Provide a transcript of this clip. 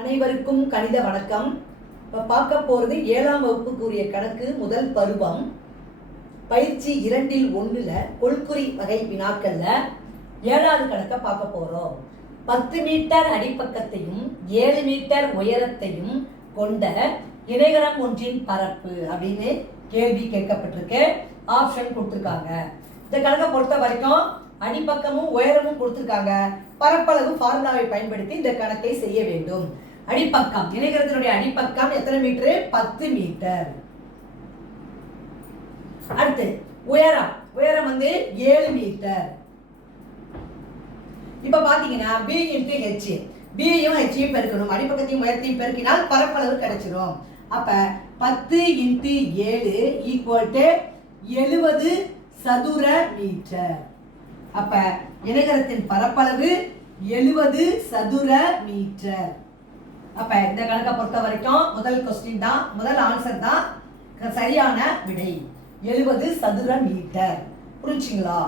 அனைவருக்கும் கணித வணக்கம். இப்போ பார்க்க போகிறது 7ஆம் வகுப்புக்குரிய கணக்கு முதல் பருவம் பயிற்சி 2-1 கொள்குறி வகை வினாக்கள்ல 7வது கணக்கை பார்க்க போகிறோம். 10 மீட்டர் அடிப்பக்கத்தையும் 7 மீட்டர் உயரத்தையும் கொண்ட இணைகரம் ஒன்றின் பரப்பு அப்படின்னு கேள்வி கேட்கப்பட்டிருக்கு. ஆப்ஷன் கொடுத்துருக்காங்க. இந்த கணக்கை பொறுத்த வரைக்கும் அடிப்பக்கமும் உயரமும் கொடுத்துருக்காங்க. பரப்பளவு ஃபார்முலாவை பயன்படுத்தி இந்த கணக்கை செய்ய வேண்டும். அடிப்பக்கம் இணைகரத்தினுடைய அடிப்பக்கம் எத்தனை மீட்டர்? 10 மீட்டர். அடுத்து உயரம் 7 மீட்டர். இப்ப பாத்தீங்கன்னா B × H, B யும் H யும் பெருக்கணும். அடிப்பக்கத்தையும் உயரத்தையும் பெருக்கினால் பரப்பளவு கிடைச்சிரும். அப்ப 10 × 7 = 70 சதுர மீட்டர். அப்ப இணைகரத்தின் பரப்பளவு 70 சதுர மீட்டர். அப்ப இந்த கணக்கை பொறுத்த வரைக்கும் முதல் ஆன்சர் தான் சரியான விடை. 70 சதுர மீட்டர். புரிஞ்சுங்களா?